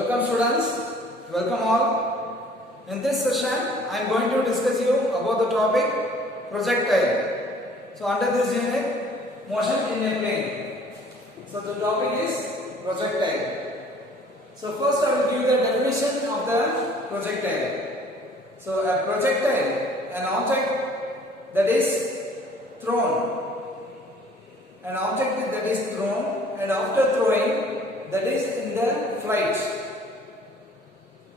Welcome students, welcome all. In this session, I am going to discuss you about the topic projectile. So under this unit, motion in a plane. So the topic is projectile. So first I will give the definition of the projectile. So a projectile, an object that is thrown. An object that is thrown, and after throwing, that is in the flight.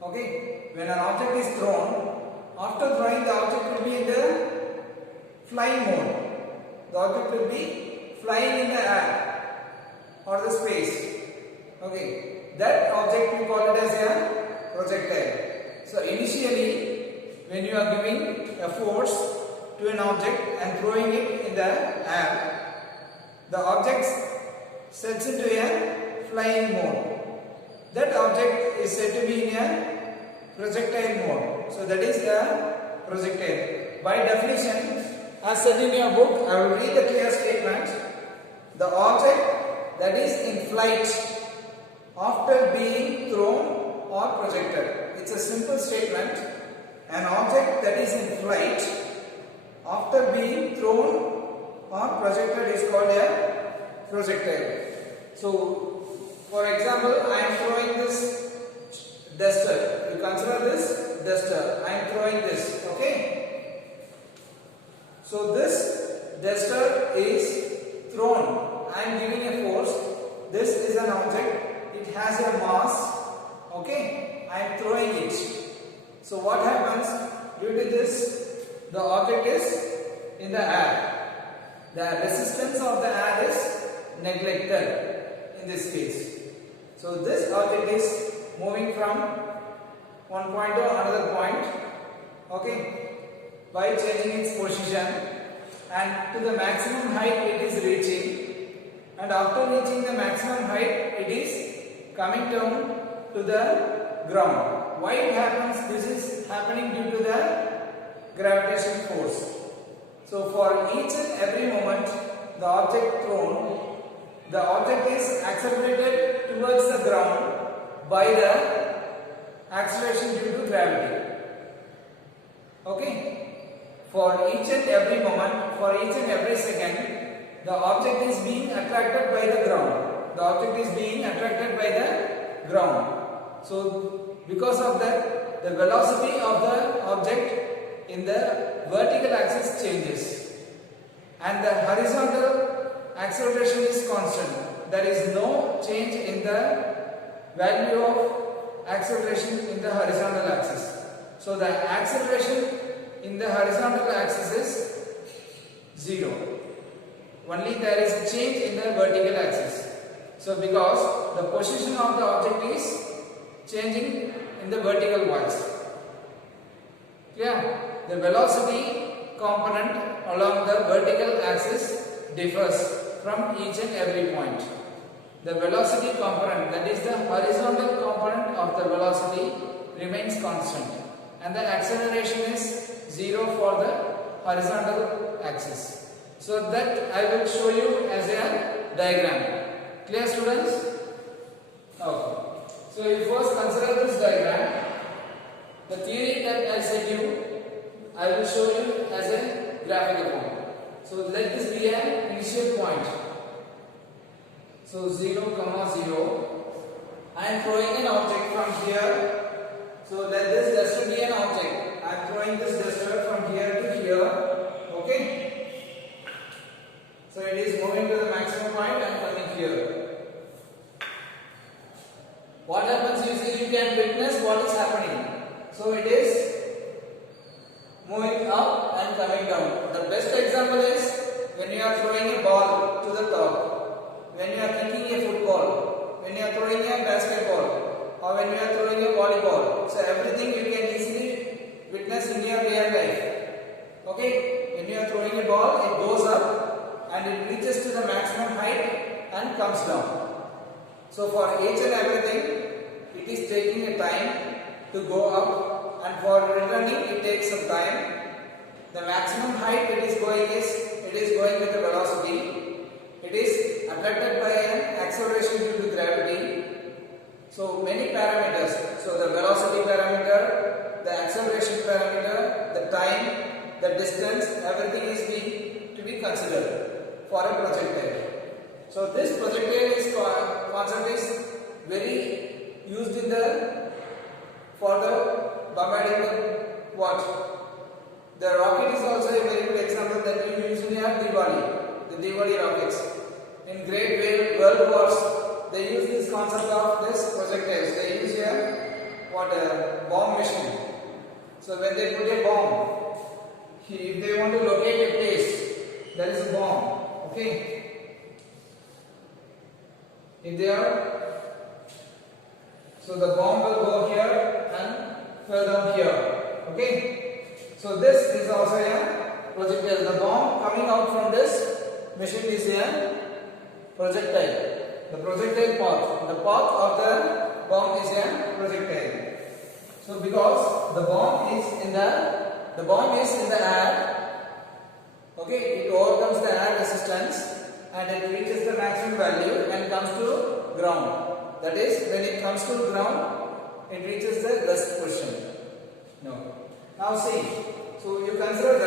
Okay, when an object is thrown, after throwing, the object will be in the flying mode. The object will be flying in the air or the space. Okay, that object we call it as a projectile. So initially, when you are giving a force to an object and throwing it in the air, the object sets into a flying mode. That object is said to be in a projectile mode. So that is a projectile. By definition, as said in your book, I will read the clear statement. The object that is in flight after being thrown or projected. It's a simple statement. An object that is in flight after being thrown or projected is called a projectile. So, for example, I am throwing this duster. You consider this duster. I am throwing this. Okay. So this duster is thrown. I am giving a force. This is an object. It has a mass. Okay. I am throwing it. So what happens? Due to this, the object is in the air. The resistance of the air is neglected in this case. So this object is moving from one point to another point, okay, by changing its position, and to the maximum height it is reaching, and after reaching the maximum height it is coming down to the ground. Why it happens? This is happening due to the gravitational force. So for each and every moment the object thrown, the object is accelerated towards the ground by the acceleration due to gravity. Okay? For each and every moment, for each and every second, the object is being attracted by the ground. The object is being attracted by the ground. So because of that, the velocity of the object in the vertical axis changes and the horizontal acceleration is constant. There is no change in the value of acceleration in the horizontal axis. So the acceleration in the horizontal axis is 0. Only there is a change in the vertical axis. So because the position of the object is changing in the vertical wise. Yeah. The velocity component along the vertical axis differs from each and every point. The velocity component, that is the horizontal component of the velocity, remains constant, and the acceleration is 0 for the horizontal axis. So that I will show you as a diagram. Clear, students? Okay. So you first consider this diagram. The theory that I said you, I will show you as a graphical form. So let this be an initial point. So 0, 0. I am throwing an object from here. So let this duster be an object. I am throwing this duster from here to here. Okay. So it is moving to the maximum point and coming here. What happens? You can witness what is happening. So it is moving up and coming down. The best example is when you are throwing a ball to the top, when you are kicking a football, when you are throwing a basketball, or when you are throwing a volleyball. So everything you can easily witness in your real life. Okay, when you are throwing a ball, it goes up and it reaches to the maximum height and comes down. So for each and everything, it is taking a time to go up. And for returning it takes some time. The maximum height it is going with the velocity. It is attracted by an acceleration due to gravity. So many parameters. So the velocity parameter, the acceleration parameter, the time, the distance, everything is being to be considered for a projectile. So this projectile is concept is very used in the for the bombarding the what? The rocket is also a very good example that you usually have Diwali, the Diwali rockets. In great world wars, they use this concept of this projectiles. They use a bomb machine. So when they put a bomb, if they want to locate a place, there is a bomb. Okay. If they are, so the bomb will go here and fell down here. Okay. So this is also a projectile. The bomb coming out from this machine is a projectile. The projectile path. The path of the bomb is a projectile. So because the bomb is in the air, okay, it overcomes the air resistance and it reaches the maximum value and comes to ground. That is, when it comes to ground, it reaches the rest position. No. Now see, so you consider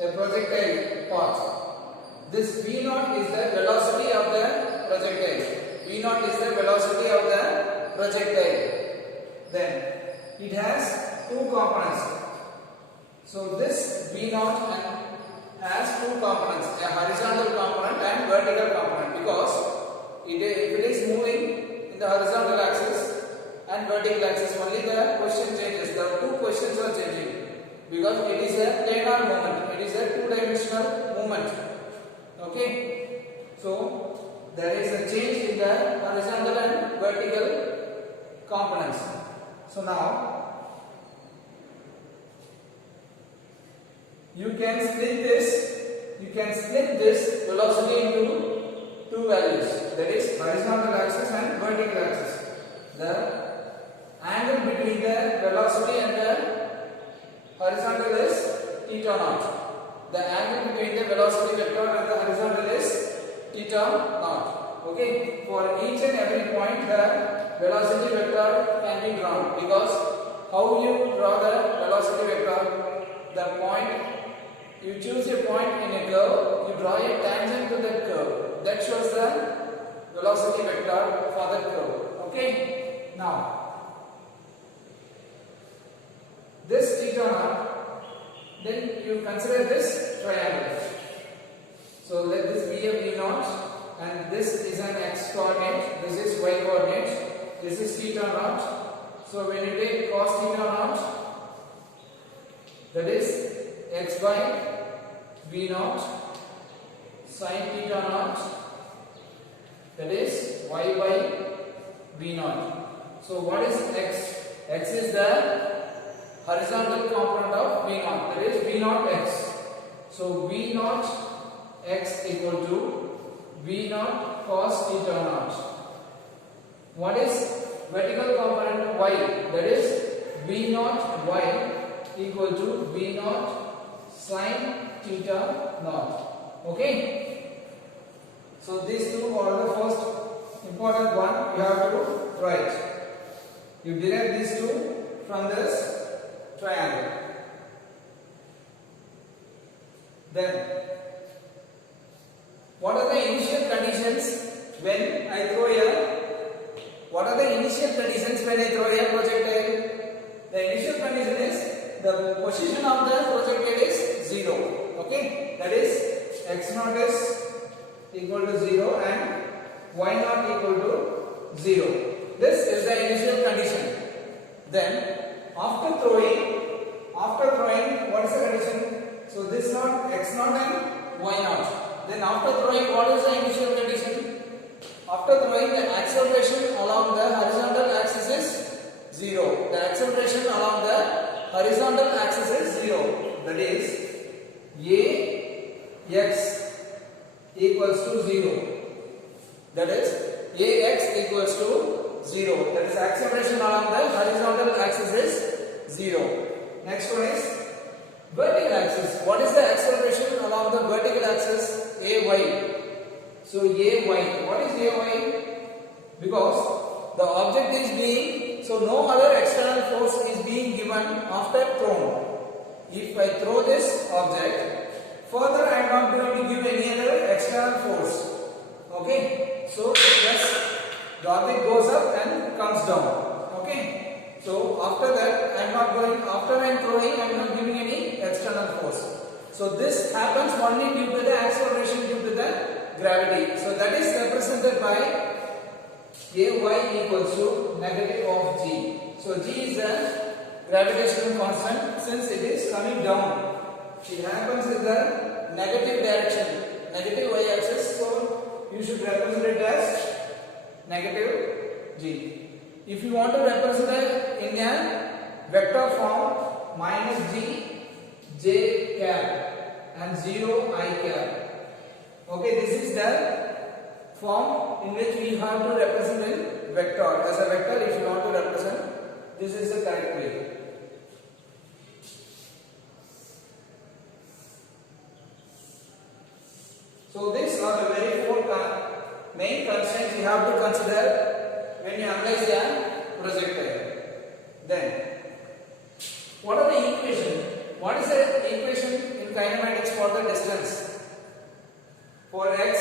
a projectile path. This V0 is the velocity of the projectile. V0 is the velocity of the projectile. Then it has two components. So this V0 has two components, a horizontal component and vertical component, because if it is moving in the horizontal axis and vertical axis, only the position changes. The two positions are changing because it is a planar movement. It is a two-dimensional movement. Okay. So there is a change in the horizontal and vertical components. So now you can split this velocity into two values, that is horizontal axis and vertical axis. The angle between the velocity and the horizontal is theta naught. The angle between the velocity vector and the horizontal is theta naught. Okay, for each and every point the velocity vector can be drawn, because how you draw the velocity vector, the point, you choose a point in a curve, you draw a tangent to that curve, that shows the velocity vector for that curve. Okay, now this theta naught, then you consider this triangle. So let this be a V0 and this is an x coordinate, this is y coordinate, this is theta naught. So when you take cos theta naught, that is x by V0, sin theta naught, that is y by V0. So what is x? X is the horizontal component of V0, that is V0 x. So V0 x equal to V0 cos theta naught. What is vertical component y? That is V0 y equal to V0 sin theta naught. Okay. So these two are the first important one you have to write. You derive these two from this triangle. Then what are the initial conditions when I throw a projectile? The initial condition is the position of the projectile is 0. Okay, that is x0 is equal to 0 and y0 equal to 0. This is the initial condition. Then after throwing, what is the condition? So this not x0 and y0. Then after throwing, what is the initial condition? After throwing, the acceleration along the horizontal axis is 0. The acceleration along the horizontal axis is 0. That is ax equals to 0. That is ax equals to 0. That is acceleration along the horizontal axis is 0. Next one is vertical axis. What is the acceleration along the vertical axis? Ay. So ay. What is ay? Because the object is being, so no other external force is being given after thrown. If I throw this object, further I am not going to give any other external force. Okay, so just the object goes up and comes down. Okay, so after that I am not going, after I am throwing I am not giving any external force. So this happens only due to the acceleration due to the gravity. So that is represented by Ay equals to negative of G. So G is a gravitational constant since it is coming down. It happens in the negative direction, negative y axis. So you should represent it as negative G. If you want to represent it in a vector form, minus G, J cap and 0 I cap. Okay, this is the form in which we have to represent in vector. As a vector, if you want to represent, this is the correct way. So these are the very four main constraints you have to consider when you analyze a projectile. Then, what are the equations? What is the equation in kinematics for the distance? For x,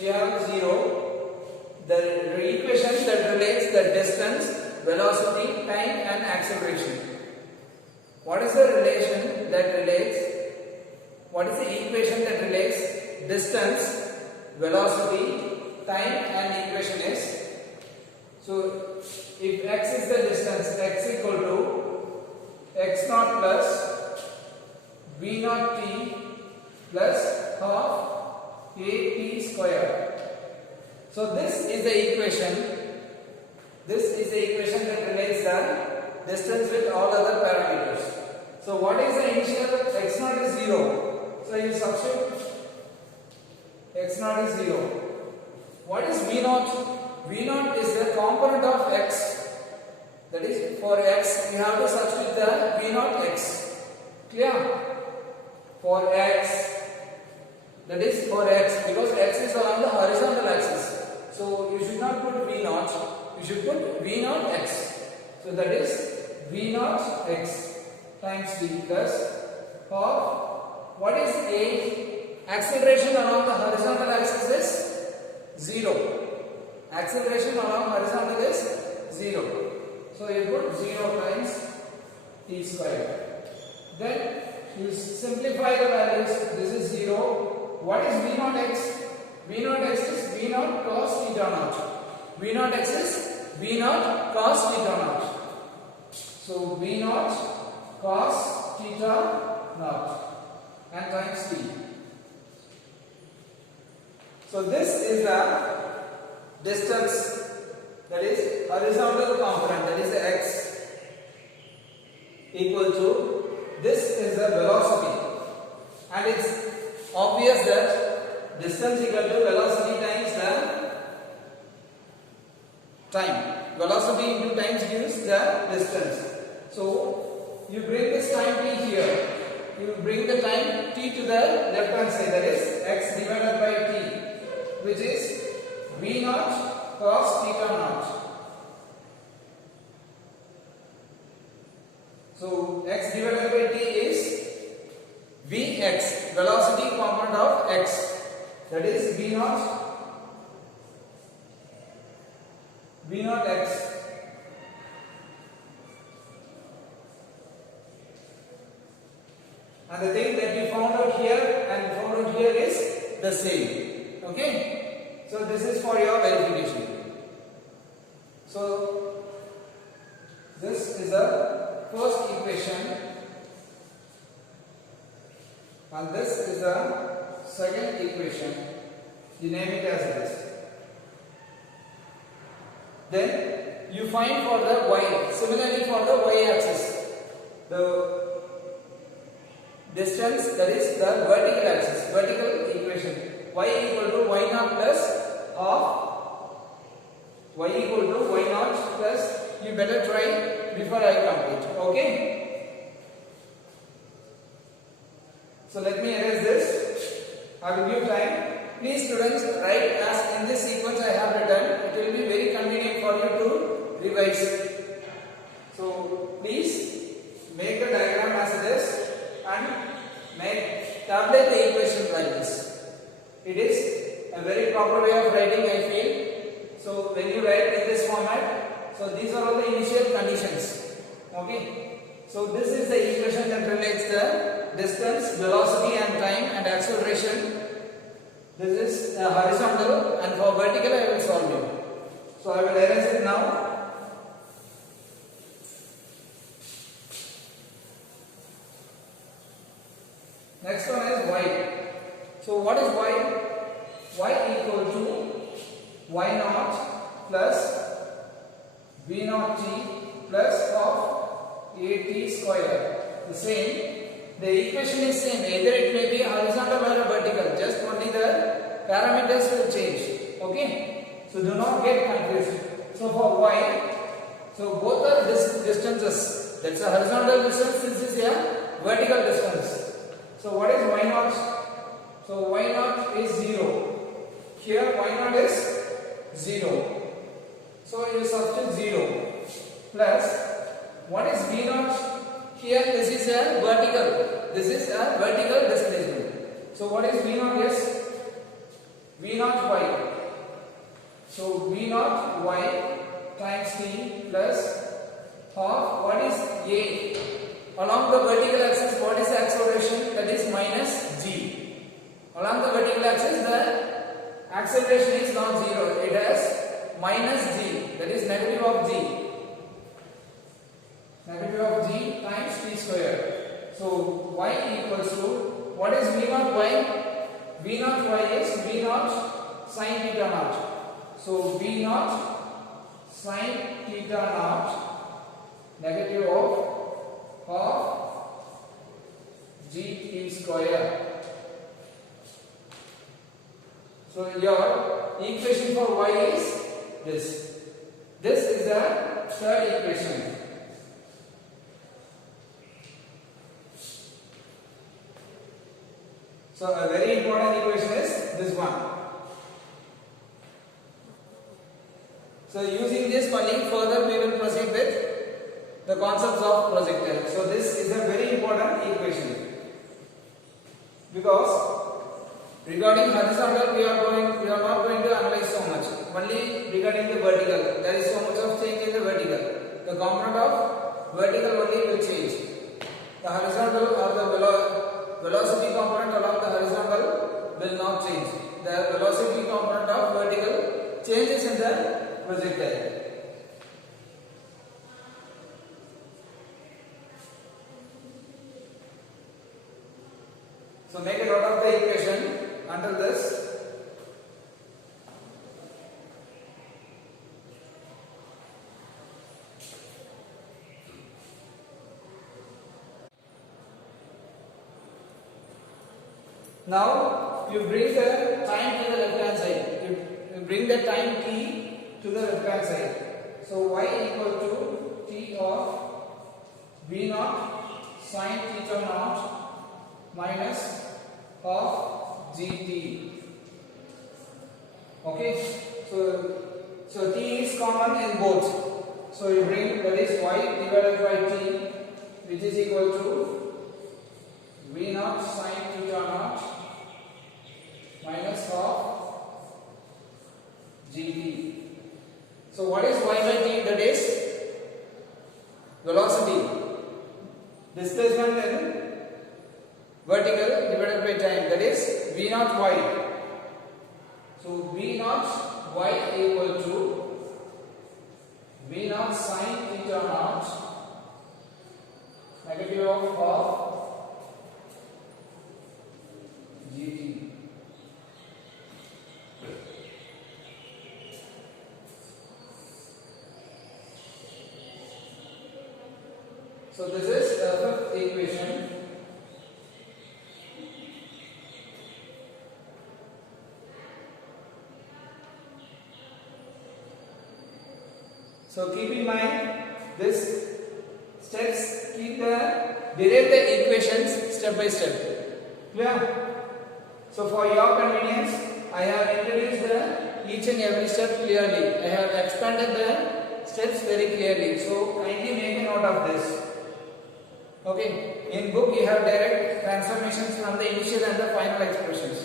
we have 0. The equation that relates the distance, velocity, time and acceleration. What is the relation that relates? What is the equation that relates distance, velocity, time and equation is? So if x is the distance, x equal to x naught plus v naught t plus half a t square. So this is the equation. This is the equation that relates the distance with all other parameters. So what is the initial? X naught is 0. So you substitute x naught is 0. What is v naught? V naught is the component of x. That is, for x we have to substitute the v naught x. Clear? For x, that is for x, because x is along the horizontal axis. So you should not put v naught, you should put v naught x. So that is v naught x times d plus half. What is a? Acceleration along the horizontal axis is 0. Acceleration along horizontal is 0. So you put 0 times t square. Then you simplify the values. This is 0. What is v naught x? V naught x is v naught cos theta naught. V naught x is v naught cos theta naught. So v naught cos theta naught and times t. So this is the distance, that is horizontal component, that is the x, equal to, this is the velocity, and it's obvious that distance equal to velocity times the time. Velocity into times gives the distance. So you bring this time t here, you bring the time t to the left hand side, that is x divided by t, which is v naught cos theta naught. So x divided by t is vx, velocity component of x, that is v naught x. And the thing that we found out here and found out here is the same. Okay? So this is for your verification. So this is the first equation and this is the second equation. You name it as it is. Then you find for the y, similarly for the y axis, the distance, that is the vertical axis, vertical equation, y equal to y naught plus half, y equal to y naught plus, you better try before I complete, okay? So let me erase this, I will give time. Please students, write as in this sequence I have written. It will be very convenient for you to So please make the diagram as it is and tabulate the equation like this. It is a very proper way of writing, I feel. So when you write in this format, so these are all the initial conditions. Okay. So this is the equation that relates the distance, velocity and time and acceleration. This is horizontal, and for vertical I will solve it. So I will erase it now. Next one is y. So what is y? Y equal to y naught plus v naught t plus of at square. The same. The equation is same. Either it may be horizontal or vertical. Just only the parameters will change. Okay. So do not get confused. So for y, so both are distances. That's a horizontal distance. This is a vertical distance. So what is y naught? So y naught is 0. Here y naught is 0. So you substitute 0 plus what is v naught? Here this is a vertical. This is a vertical displacement. So what is v naught? Yes, v naught y. So v naught y times t plus half. What is a? Along the vertical axis, what is the acceleration? That is minus g. Along the vertical axis, the acceleration is not 0. It has minus g. That is negative of g. Negative of g times t square. So y equals to, what is v naught y? V naught y is v naught sin theta naught. So v naught sin theta naught negative of half gt square. So your equation for y is this. This is the third equation. So a very important equation is this one. So using this only further we will proceed with the concepts of projectile. So this is a very important equation, because regarding horizontal we are not going to analyze so much. Only regarding the vertical, there is so much of change in the vertical. The component of vertical only will change. The horizontal or the velocity component along the horizontal will not change. The velocity component of vertical changes in the projectile. So make a note of the equation until this. Now you bring the time to the left hand side. You bring the time t to the left hand side. So y equal to t of v naught sin theta naught minus of gt. Okay. So t is common in both. So you bring, that is y divided by t, which is equal to v naught sin theta naught minus of gt. So what is y by t? That is velocity, displacement in vertical divided by time, that is v naught y. So v naught y equal to v naught sin theta naught negative of gt. So this is the fifth equation. So keep in mind this steps, derive the equations step by step. Clear? So for your convenience, I have introduced each and every step clearly. I have expanded the steps very clearly. So kindly make a note of this. Okay, in book you have direct transformations from the initial and the final expressions.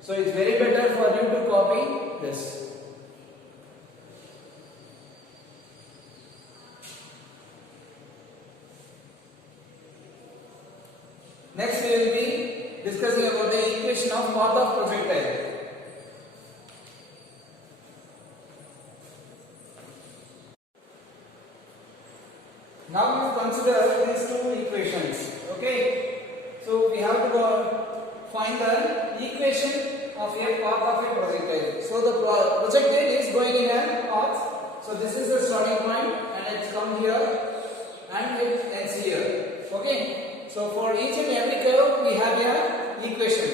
So it's very better for you to copy this. Next we will be discussing about the equation of path of projectile. Now we consider these two equations. Okay, so we have to go find the equation of a path of a projectile. So the projectile is going in a path. So this is the starting point, and it's come here and it ends here. Okay. So for each and every curve we have an equation.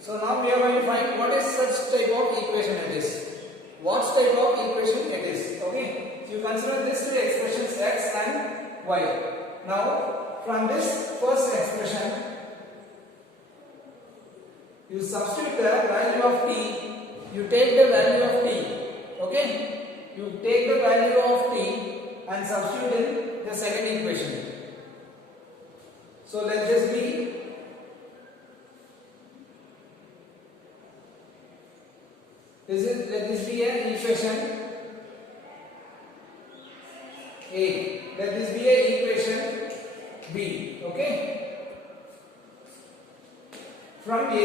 So now we are going to find what is such type of equation it is. What type of equation it is. Okay. So you consider these two expressions x and y. Now from this first expression you substitute the value of t. You take the value of t. Okay. You take the value of t and substitute in the second equation. So let this be let this be an equation A. Let this be an equation B. Okay. From A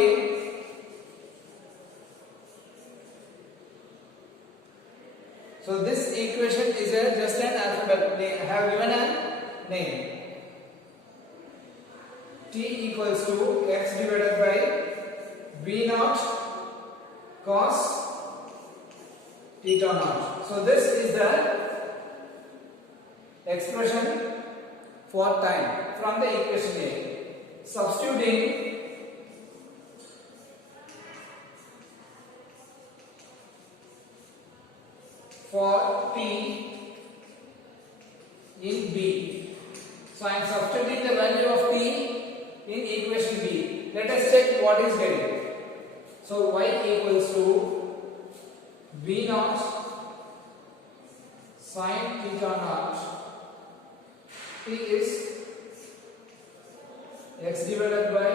so this equation is just an alphabet. They have given a name. T equals to x divided by v naught cos theta naught. So this is the expression for time from the equation A. Substituting for t in B. So I am substituting the value of t in equation B. Let us check what is getting. So y equals to v naught sin theta naught. T is x divided by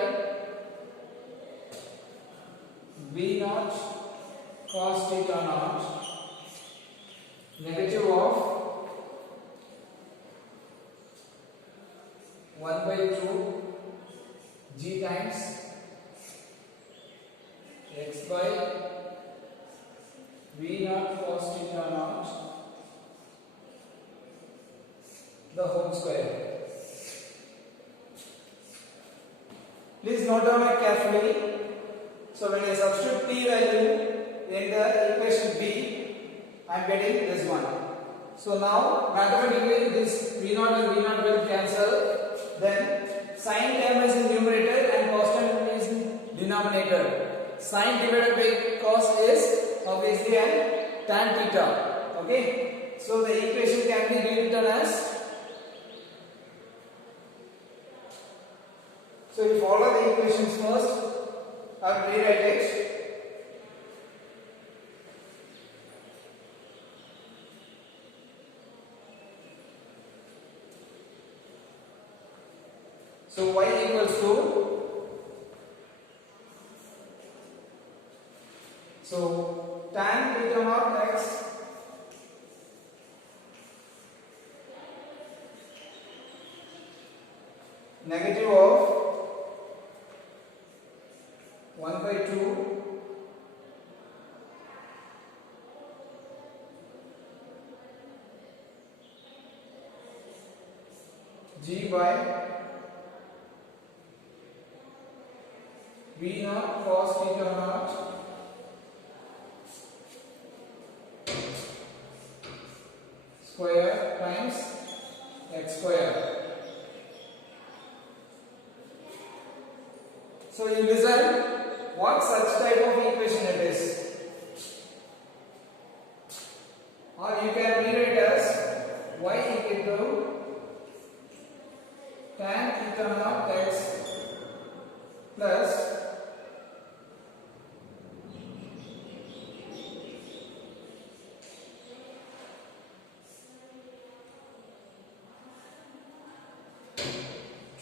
v naught cos theta naught negative of 1 by 2 g times x by v naught cos theta naught the whole square. Please note down it carefully. So when I substitute t value in the equation B, I am getting this one. So now mathematically this v naught and v naught will cancel. Then sin term is in numerator and cos term is in denominator. Sin divided by cos is obviously an tan theta. Okay. So the equation can be rewritten as. So you follow the equations first. I will rewrite it. So y equals to tan theta naught x negative of 1 by 2 g by v naught cos theta naught square times x square. So you listen what such type of equation it is, or you can read it as y equal to tan theta naught x plus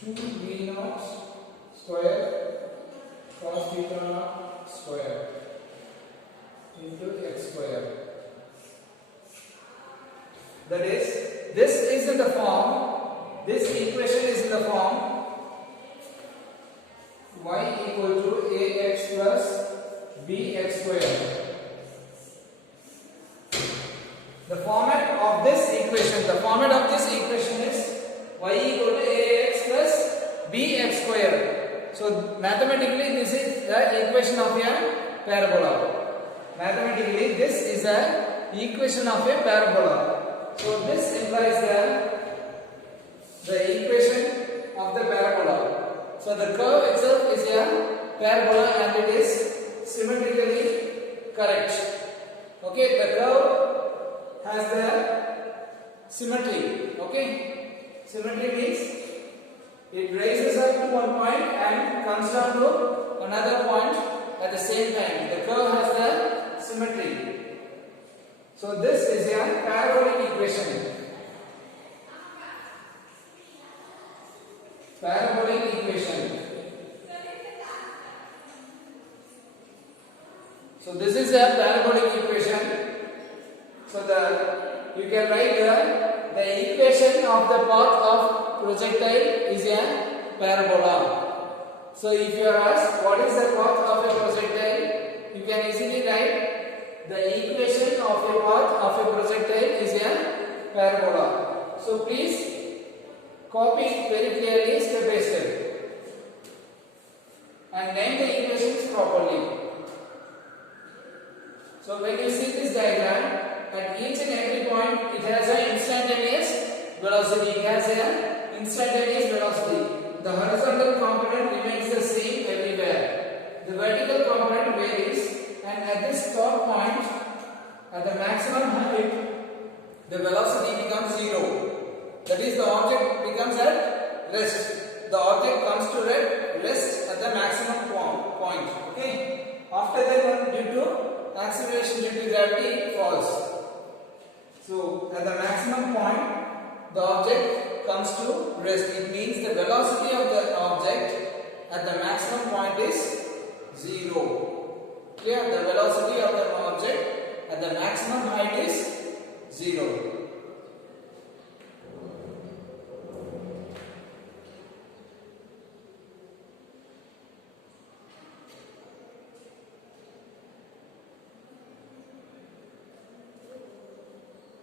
2v naught square cos theta naught square into x square. That is, this is in the form, this equation is in the form y equal to ax plus bx square. The format of this equation is y equal to ax plus bx square. So mathematically this is the equation of a parabola. Mathematically this is the equation of a parabola. So this implies the equation of the parabola. So the curve itself is a parabola and it is symmetrically correct. Okay, the curve has the symmetry. Okay, symmetry means it rises up to one point and comes down to another point at the same time. The curve has the symmetry. So this is a parabolic equation. Parabolic equation. So this is a parabolic equation. So you can write the equation of the path of projectile is a parabola. So if you are asked what is the path of a projectile, you can easily write the equation of a path of a projectile is a parabola. So please copy it very clearly step by step and name the equations properly. So when you see this diagram, at each and every point it has an instantaneous velocity. It has an instantaneous velocity. The horizontal component remains the same everywhere. The vertical component varies, and at this top point, at the maximum height, the velocity becomes zero. That is, the object becomes at rest. The object comes to rest at the maximum point. Okay. After that, due to acceleration due to gravity, it falls. So at the maximum point, the object comes to rest. It means the velocity of the object at the maximum point is zero. Clear? The velocity of the object at the maximum height is zero.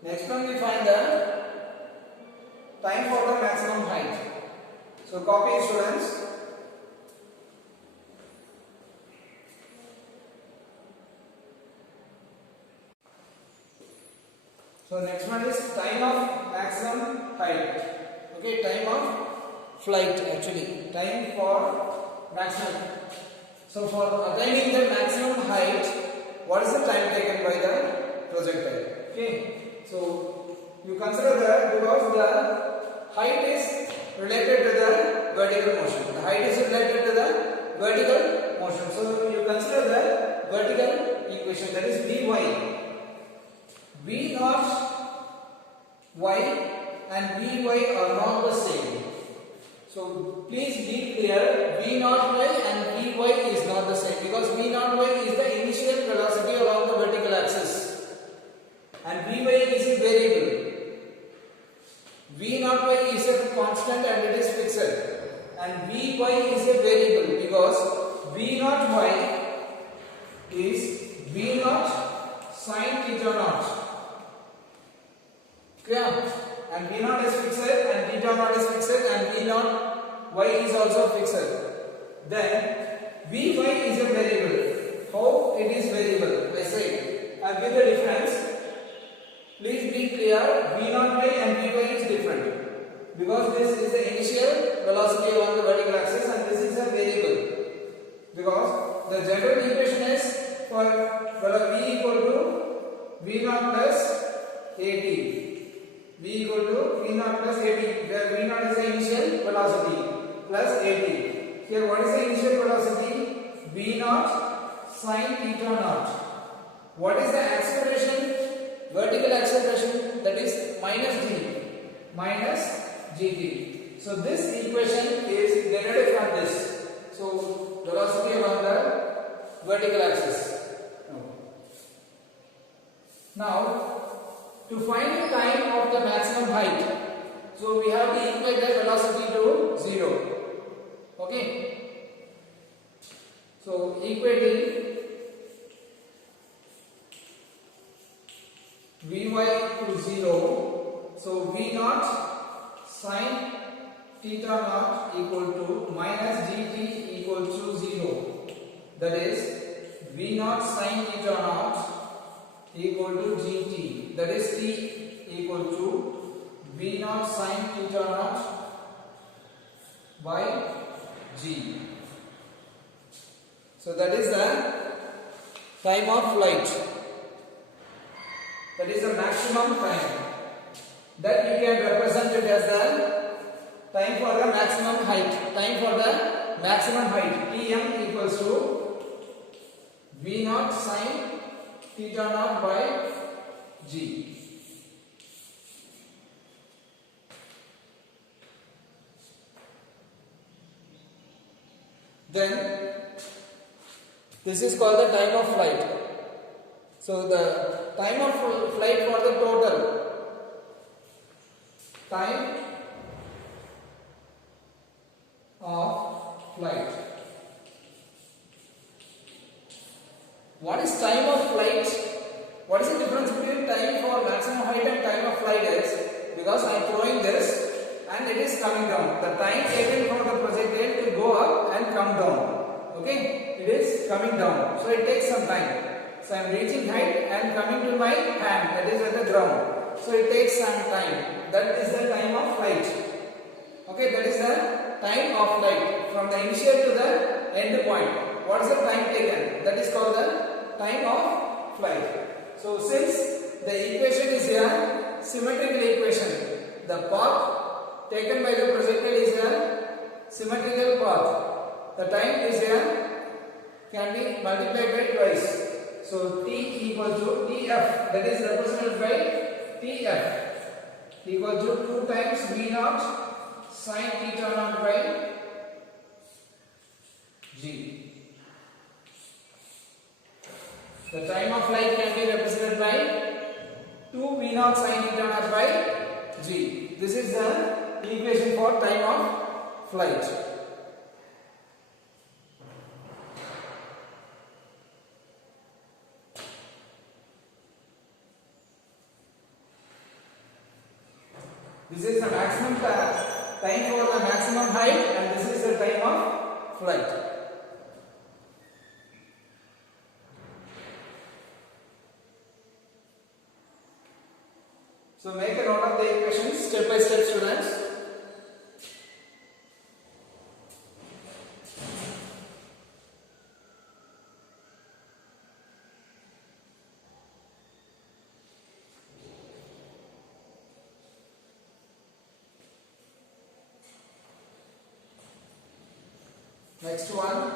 Next one we find the time for the maximum height. So copy it, students. So next one is time of maximum height. Okay, time of flight actually. Time for maximum. So for attaining the maximum height, what is the time taken by the projectile? Okay. So you consider that because the height is related to the vertical motion. The height is related to the vertical motion. So you consider the vertical equation, that is Vy. V naught y and Vy are not the same. So please be clear, V naught y and Vy is not the same, because V naught y is the initial velocity along the vertical axis. And Vy is a variable. V naught y is a constant and it is fixed. And Vy is a variable because V naught y is V naught sine theta naught. Clear? And V naught is fixed and theta naught is fixed and V naught y is also fixed. Then Vy is a variable. How it is variable? I say, I give the difference. Please be clear, V naught y and Vy is different because this is the initial velocity along the vertical axis and this is a variable. Because the general equation is for V equal to V naught plus At. V equal to V naught plus At, where V naught is the initial velocity plus At. Here what is the initial velocity? V naught sine theta naught. What is the acceleration? Vertical acceleration, that is minus gt. So this equation is generated from this. So velocity along the vertical axis. Now to find the time of the maximum height, so we have to equate the velocity to 0. Okay. So equating Vy to 0. So V naught sine theta naught equal to minus dt equal to 0. That is V naught sine theta naught equal to gt. That is t equal to V naught sine theta naught by g. So that is the time of flight. That is the maximum time. That you can represent it as the time for the maximum height. Time for the maximum height. Tm equals to V naught sine theta naught by g. Then this is called the time of flight. So the time of flight for the total time of flight. What is time of flight? What is the difference between time for maximum height and time of flight is, because I am throwing this and it is coming down. The time taken for the projectile to go up and come down. Okay, it is coming down. So it takes some time. So I am reaching height and coming to my hand, that is at the ground. So it takes some time. That is the time of flight. Okay, that is the time of flight from the initial to the end point. What is the time taken? That is called the time of flight. So since the equation is a symmetrical equation, the path taken by the projectile is a symmetrical path. The time is can be multiplied by twice. So T equal to Tf, that is represented by Tf equal to 2 times V naught sine theta naught by g. The time of flight can be represented by 2 V naught sine theta naught by g. This is the equation for time of flight. This is the maximum time for the maximum height, and this is the time of flight. So make a note of the equations step by step, students. Next one.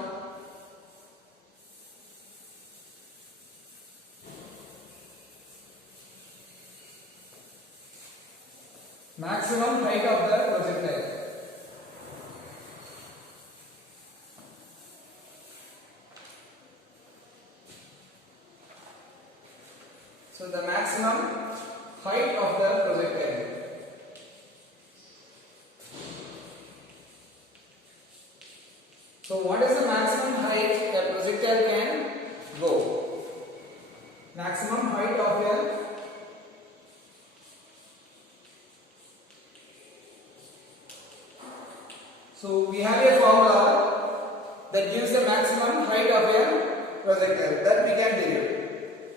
Maximum height of the projectile. So the maximum height of the projectile. So what is the maximum height a projectile can go? Maximum height of a So we have a formula that gives the maximum height of a projectile that we can derive.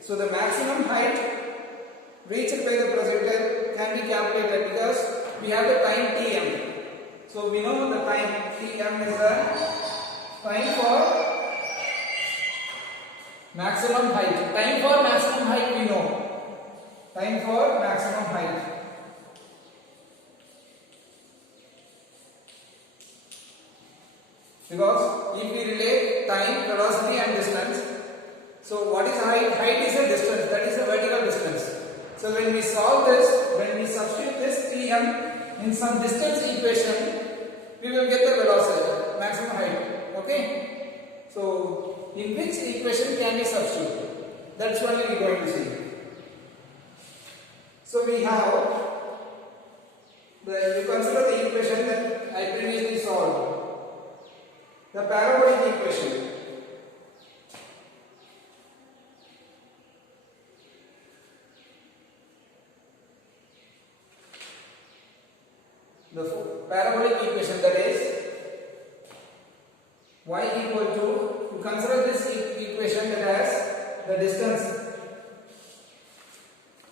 So the maximum height reached by the projectile can be calculated because we have the time Tm. So we know the time Tm is the time for maximum height. Time for maximum height we know. Time for maximum height. Because if we relate time, velocity and distance, so what is height? Height is a distance, that is a vertical distance. So when we solve this, when we substitute this Tm in some distance equation, we will get the velocity, maximum height. Okay. So in which equation can we substitute? That's what we are going to see. So we have you consider the equation that I previously solved, the parabolic equation. The parabolic equation, that is y equal to, you consider this equation that has the distance.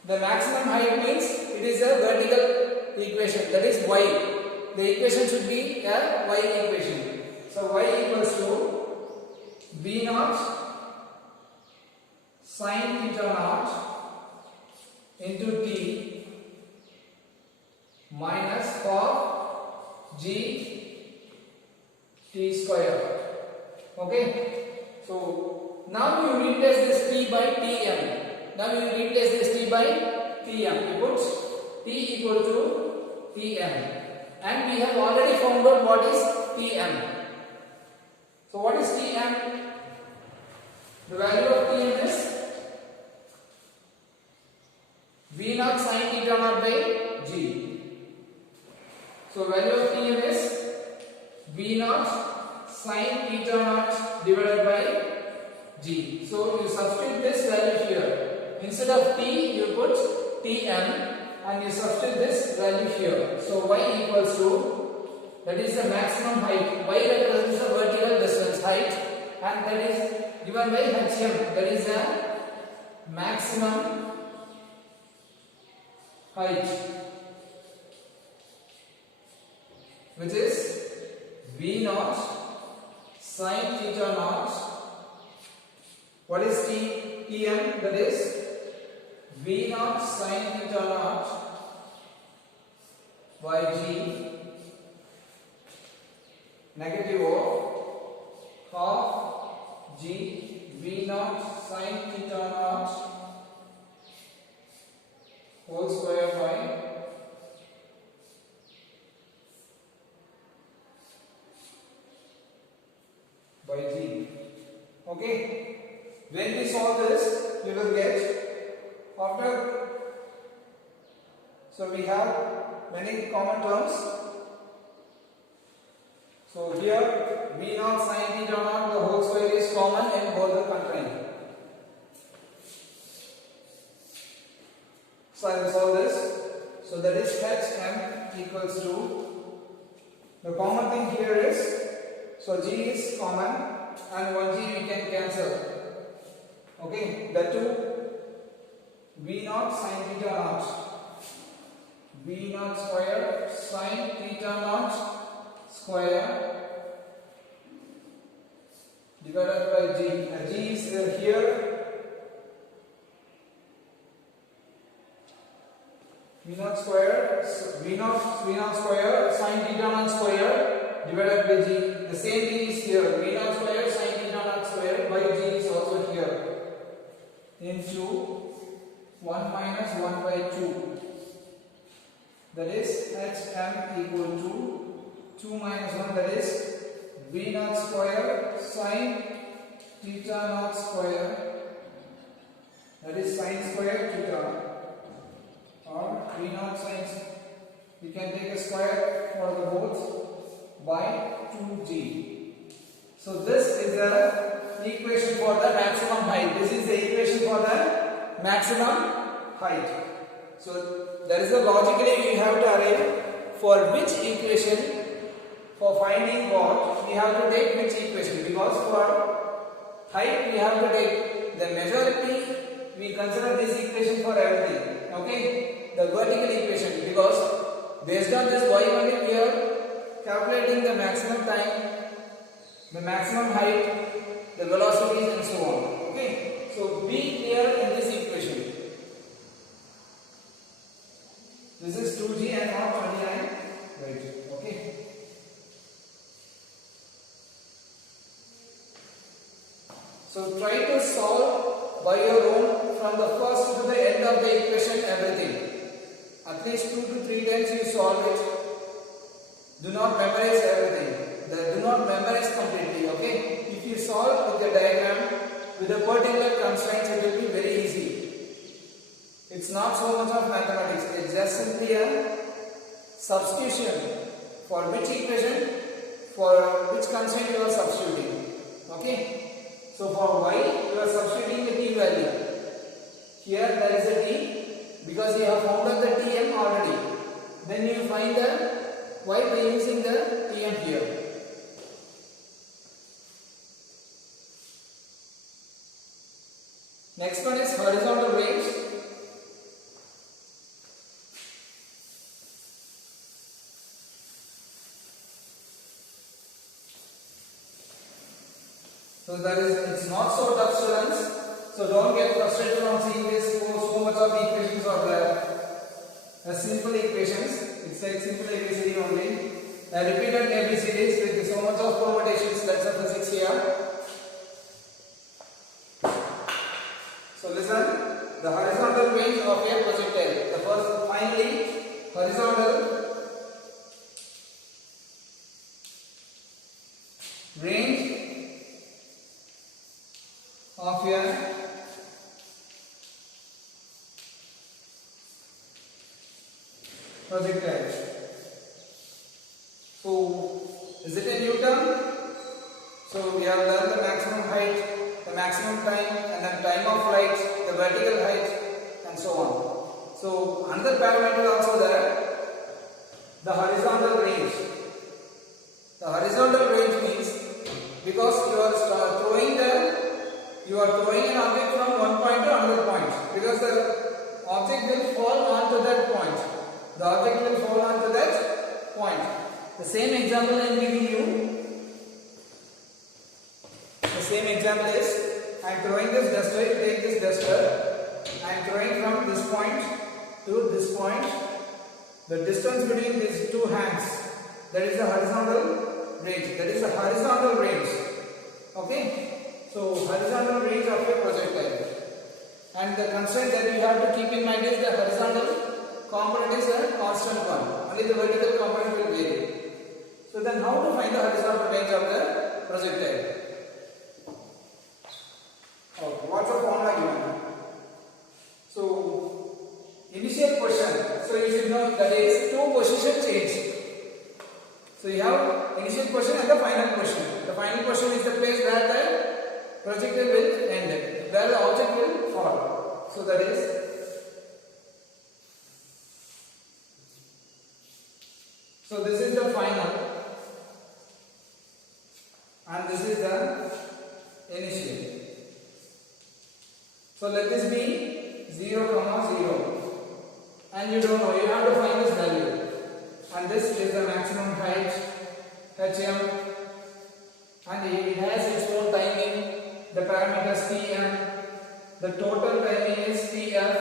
The maximum height means it is a vertical equation, that is y. The equation should be a y equation. So y equals to v naught sin theta naught into t minus cos g t square. Okay. So now you replace this t by tm. Now you replace this t by tm. You put t equal to tm, and we have already found out what is tm. So what is tm? The value of tm is v naught sin theta naught by g. So value of tm is v naught sin theta naught divided by g. So you substitute this value here. Instead of t, you put tm and you substitute this value here. So y equals to, that is the maximum height. Y represents the vertical distance height, and that is given by hm. That is the maximum height, which is v naught sin theta naught. What is tm? That is v naught sin theta naught by g negative of half g v naught sin theta naught whole square by g. Okay. When we solve this, you will get after. So we have many common terms. So here v naught sin theta naught the whole square is common and both are contained. So I will solve this. So that is hm equals to, the common thing here is, so g is common and 1g we can cancel. Okay, the two v naught sin theta naught, v naught square sin theta naught square divided by g. G is here, v naught square, v naught square sin theta naught square divided by g. The same thing is here, v naught square sin theta naught square by g is also here, into 1 minus 1 by 2. That is hm equal to 2 minus 1, that is v naught square sin theta naught square, that is sin square theta, or v naught sin, we can take a square for the both, by 2g. So this is the equation for the maximum height. This is the equation for the maximum height. So there is a logically we have to arrive for which equation, for finding what we have to take which equation, because for height we have to take the majority, we consider this equation for everything. Okay, the vertical equation, because based on this y only we are calculating the maximum time, the maximum height, the velocities and so on. Okay, so be clear in this equation. This is 2g and not 29, right? Okay. So try to solve by your own from the first to the end of the equation everything. At least 2 to 3 times you solve it. Do not memorize everything. not memorize completely. Okay, if you solve with the diagram with a particular constraints, it will be very easy. It's not so much of mathematics. It's just simply a substitution for which equation, for which constraint you are substituting. Okay, so for y you are substituting the t value. Here there is a t because you have found out the tm already. Then you find the y by using the tm here. Next one is horizontal range. So that is, it's not so tough, students. So don't get frustrated on seeing this. So much of equations are there. Simple equations. It's like simple ABCD only. Repeated ABCDs with so much of permutations. That's the physics here. So listen. The horizontal range of a projectile. The first, finally, horizontal range of a projectile. So, is it a Newton? So, we have learned the maximum height, the maximum time, and then time of flight, the vertical height, and so on. So, another parameter also there, the horizontal range. The horizontal range means because you are throwing an object from one point to another point, because the object will fall onto that point. The object will fall onto that point. The same example I am giving you. The same example is, I am throwing this duster. You take this duster. I am throwing from this point to this point. The distance between these two hands, that is the horizontal range. That is the horizontal range. Okay. So, horizontal range of a projectile. And the constraint that you have to keep in mind is the horizontal component is a constant one. Only the vertical component will vary. So, then how to find the horizontal range of the projectile? Okay, what's the formula given? So, initial position. So, you should know that is two position change. So, you have initial position and the final position. The final position is the place where the projectile will end, where the object will fall. So that is, so this is the final and this is the initial. So let this be 0, 0, and you don't know, you have to find this value, and this is the maximum height hm, and it has its own timing. The parameters Tm, the total timing is Tf.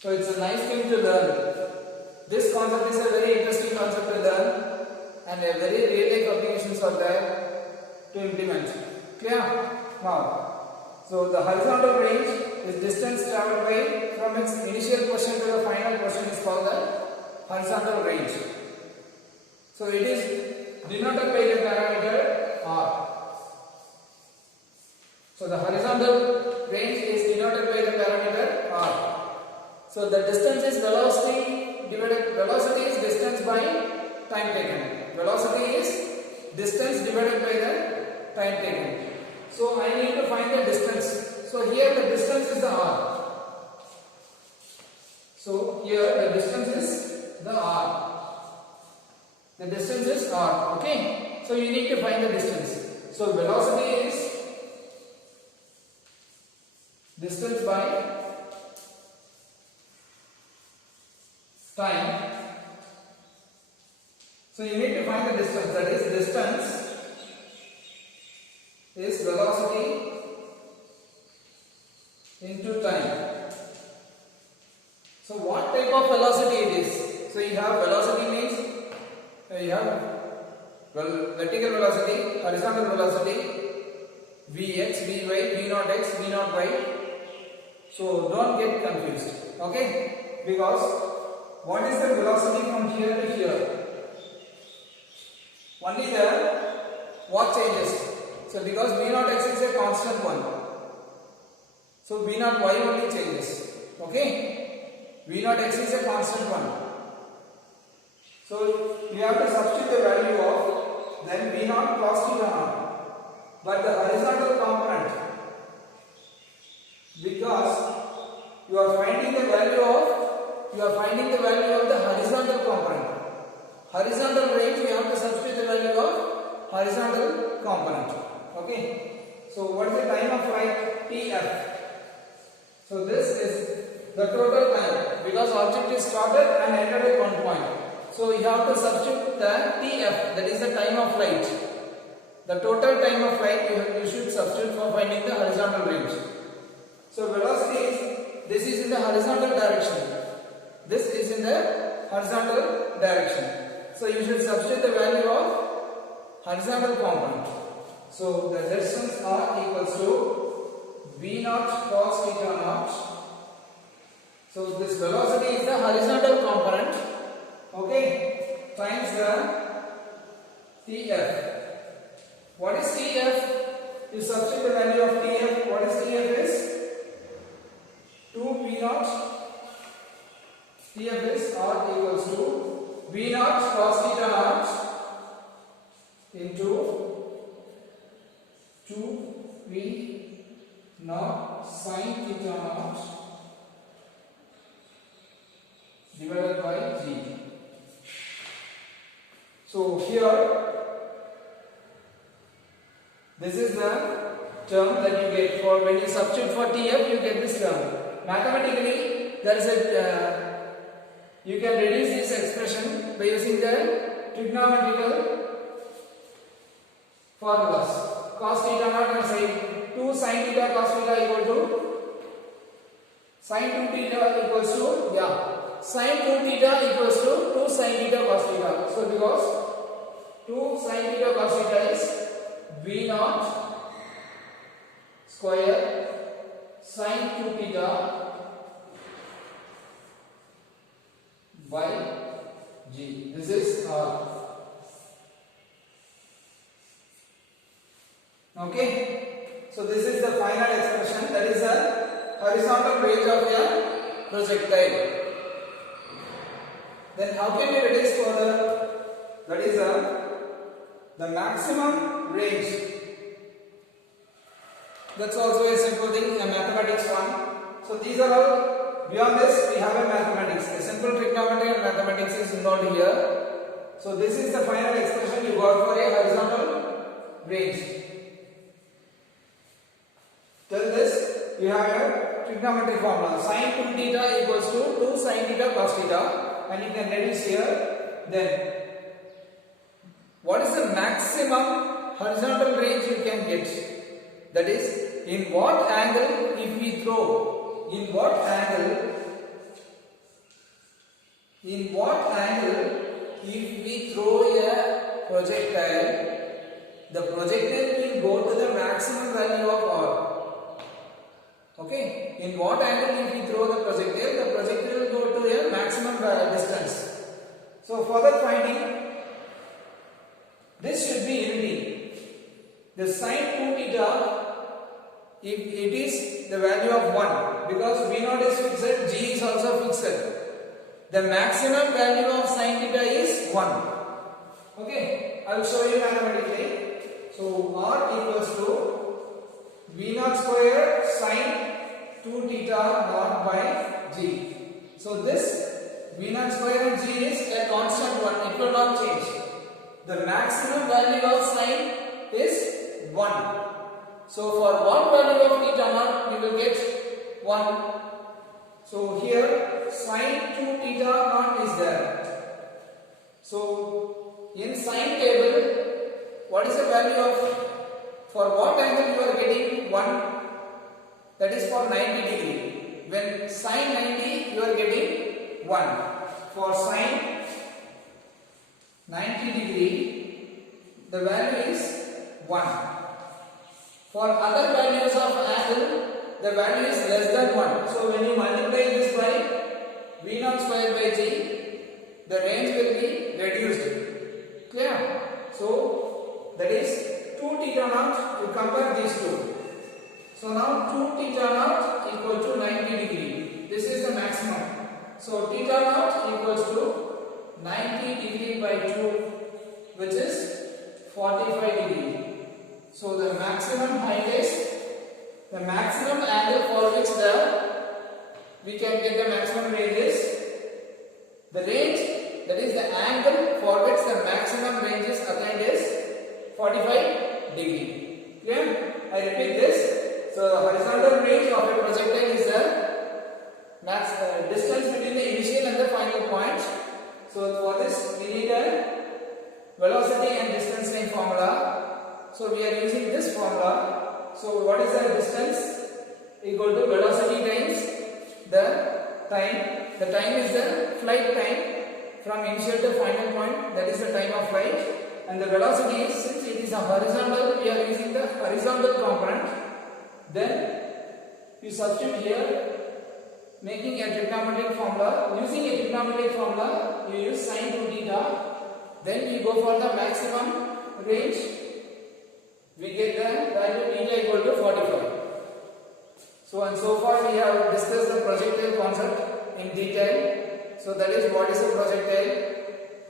So it's a nice thing to learn. This concept is a very interesting concept to learn, and a very real life applications are there to implement. Clear? Now, so the horizontal range is distance traveled by from its initial position to the final position is called the horizontal range. So it is denoted by the parameter r. So the horizontal range is denoted by the parameter r. So the distance is velocity divided, velocity is distance by time taken. Velocity is distance divided by the time taken. So I need to find the distance. So here the distance is the r. So here the distance is the r. The distance is r. Okay. So you need to find the distance. So velocity is distance by time. So you need to find the distance. That is, distance is velocity into time. So what type of velocity it is? So you have velocity means you have vertical velocity, horizontal velocity, Vx, Vy, V0x, V0y. So don't get confused, okay? Because what is the velocity from here to here? only the what changes. So because V naught x is a constant one, so V naught y only changes. Okay, V naught x is a constant one. So you have to substitute the value of then V naught cos theta naught, but the horizontal component, because you are finding the value of the horizontal component. Horizontal range, you have to substitute the value of horizontal component. Okay. So what is the time of flight? TF. So this is the total time, because object is started and ended at one point. So you have to substitute the TF, that is the time of flight. The total time of flight you should substitute for finding the horizontal range. So velocity is, this is in the horizontal direction. This is in the horizontal direction. So you should substitute the value of horizontal component. So the distance r equals to V naught cos theta naught. So this velocity is the horizontal component. Okay, times the TF. What is TF? You substitute the value of TF. What is TF is 2 V naught. TF is r equals to V naught cos theta naught into 2 V naught sin theta naught divided by G. So here, this is the term that you get for when you substitute for TF, you get this term. Mathematically, there is a you can reduce this expression by using the trigonometrical formulas. Cos theta naught and sin 2 sin theta cos theta equal to sin 2 theta equals to sin 2 theta equals to 2 sin theta cos theta. So because 2 sin theta cos theta is V naught square sin 2 theta by G. This is R. Okay. So this is the final expression, that is the horizontal range of a projectile. Then how can we reduce further? That is the maximum range. That's also a simple thing, a mathematics one. So these are all. Beyond this, we have a mathematics. A simple trigonometry and mathematics is involved here. So this is the final expression you got for a horizontal range. Till this, you have a trigonometry formula. Sin 2 theta equals to 2 sin theta cos theta, and you can reduce here. Then, what is the maximum horizontal range you can get? That is, in what angle if we throw? In what angle if we throw a projectile, the projectile will go to the maximum value of r. Okay, in what angle if we throw the projectile will go to a maximum distance. So for that finding, this should be unity. The sin 2 theta, if it is the value of 1, because V naught is fixed, G is also fixed. The maximum value of sin theta is 1. Okay, I will show you mathematically. So R equals to V naught square sin 2 theta naught by G. So this V naught square and G is a constant one, it will not change. The maximum value of sin is 1. So for what value of theta naught you will get 1. So here sin 2 theta naught is there. So in sin table, what is the value of, for what angle you are getting 1? That is for 90 degree. When sin 90 you are getting 1. For sin 90 degree the value is 1. For other values of angle, the value is less than 1. So when you multiply this by V naught square by G, the range will be reduced. Clear? So that is 2 theta naught. You compare these two. So now 2 theta naught equal to 90 degree. This is the maximum. So theta naught equals to 90 degree by 2, which is 45 degree. So the maximum height is the maximum angle for which we can get the maximum range is the range, that is the angle for which the maximum range is attained is 45 degree. Clear? I repeat this. So the horizontal range of a projectile is the distance between the initial and the final point. So for this we need a velocity and distance time formula. So we are using this formula. So what is the distance? Equal to velocity times the time. The time is the flight time from initial to final point, that is the time of flight. And the velocity is, since it is a horizontal, we are using the horizontal component. Then you substitute here, making a trigonometric formula. Using a trigonometric formula, you use sin 2 theta. Then we go for the maximum range. We get the value theta equal to 45. So and so far we have discussed the projectile concept in detail. So that is what is a projectile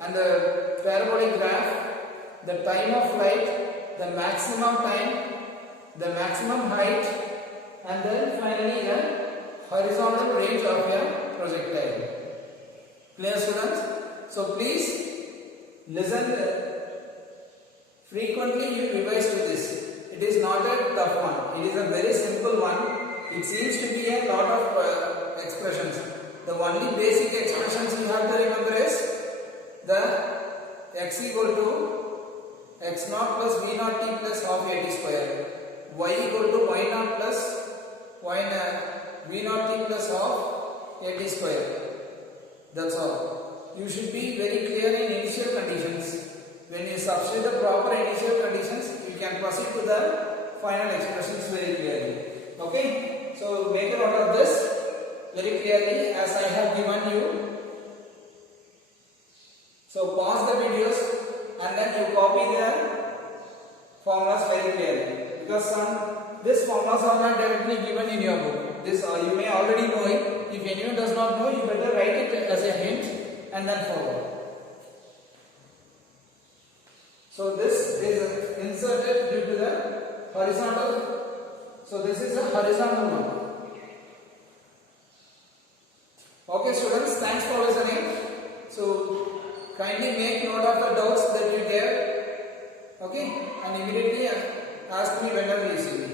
and the parabolic graph, the time of flight, the maximum time, the maximum height, and then finally the horizontal range of a projectile. Clear, students? So please listen frequently, you revise to this. It is not a tough one. It is a very simple one. It seems to be a lot of expressions. The only basic expressions you have to remember is the x equal to x naught plus v naught t plus half a t square, y equal to y naught plus v naught t plus half a t square. That's all. You should be very clear in initial conditions. When you substitute the proper initial conditions, you can proceed to the final expressions very clearly. Okay? So make a note of this very clearly as I have given you. So pause the videos and then you copy the formulas very clearly, because these formulas are not directly given in your book. This you may already know it. If anyone does not know, you better write it as a hint and then follow. So this is inserted due to the horizontal. So this is a horizontal one. Okay students, thanks for listening. So kindly make note of the doubts that you get. Okay, and immediately ask me whenever you see me.